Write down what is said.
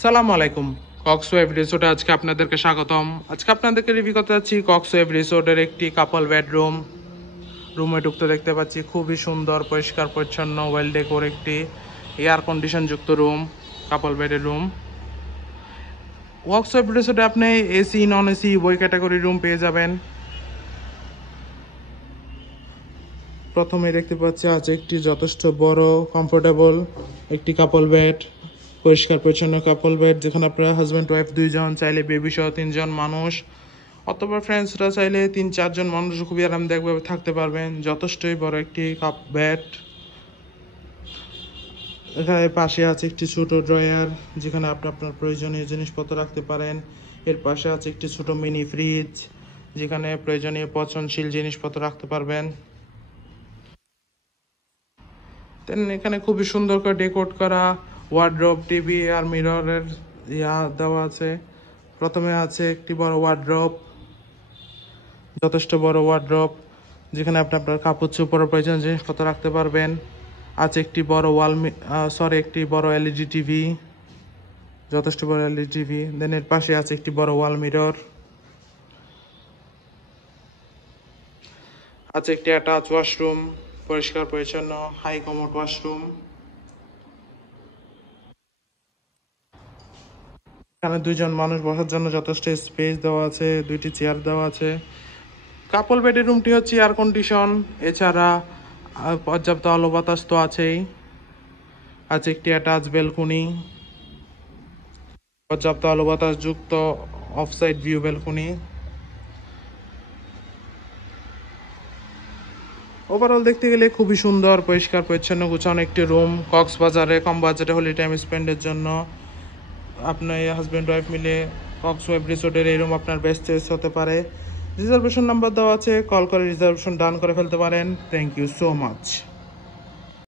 সালামু আলাইকুম। কক্সওয়েভ রিসোর্টে আজকে আপনাদেরকে স্বাগতম। আজকে আপনাদেরকে রিভিউ করতে যাচ্ছি কক্সওয়েভ রিসোর্টের একটি কাপল বেডরুম। রুমে ঢুকতে দেখতে পাচ্ছি খুবই সুন্দর, পরিষ্কার পরিচ্ছন্ন, ওয়েল ডেকোর একটি এয়ার কন্ডিশন যুক্ত রুম, কাপল বেডের রুম। কক্সওয়েভ রিসোর্টে আপনি এসি, নন এসি উভয় ক্যাটাগরি রুম পেয়ে যাবেন। প্রথমে দেখতে পাচ্ছি আছে একটি যথেষ্ট বড় কমফোর্টেবল একটি কাপল বেড, পরিষ্কার পরিচ্ছন্ন কাপল বেড, যেখানে আপনারা হাজব্যান্ড ওয়াইফ দুইজন, চাইলে বেবি সহ তিনজন মানুষ অথবা ফ্রেন্ডসরা চাইলে 3-4 জন মানুষ খুবই আরামদায়কভাবে থাকতে পারবেন। যথেষ্টই বড় একটি কাপ বেড। এখানে পাশে আছে একটি ছোট ড্রয়ার, যেখানে আপনি আপনার প্রয়োজনীয় জিনিসপত্র রাখতে পারেন। এর পাশে আছে একটি ছোট মিনি ফ্রিজ, যেখানে প্রয়োজনীয় পচনশীল জিনিসপত্র রাখতে পারবেন। দেন এখানে খুবই সুন্দর করে ডেকোরেট করা ওয়ার্ড্রোব, টিভি আর মিররের দেওয়া আছে। প্রথমে আছে একটি বড় ওয়ার্ড্রোব, যথেষ্ট বড় ওয়ার্ড্রোব, যেখানে আপনি আপনার কাপড় চোপড়ের প্রয়োজন জিনিসপত্র রাখতে পারবেন। আছে একটি বড় একটি বড় এলইডি টিভি, যথেষ্ট বড় এলইডি টিভি। দেন এর পাশে আছে একটি বড় ওয়াল মিরর। আছে একটি অ্যাটাচ ওয়াশরুম, পরিষ্কার পরিচ্ছন্ন হাই কমোড ওয়াশরুম। এখানে দুইজন মানুষ বসার জন্য যথেষ্ট স্পেস দেওয়া আছে, দুইটি চেয়ার দেওয়া আছে। কাপল বেডের রুমটি হচ্ছে এয়ার কন্ডিশন, এছাড়া পর্যাপ্ত আলো বাতাস তো আছেই। আছে একটি অ্যাটাচ বেলকনি, পর্যাপ্ত আলো বাতাস যুক্ত অফসাইড ভিউ বেলকনি। ওভারঅল দেখতে গেলে খুবই সুন্দর, পরিষ্কার পরিচ্ছন্ন গুছানো একটি রুম। কক্সবাজারে কম বাজেটে হোলি টাইম স্পেন্ডের জন্য আপনি হাজব্যান্ড ওয়াইফ মিলে কক্সওয়েভ রিসোর্টের এই রুম আপনার বেস্ট চয়েস হতে পারে। রিজার্ভেশন নাম্বার দেওয়া আছে, কল করে রিজার্ভেশন ডান করে ফেলতে পারেন। Thank you so much.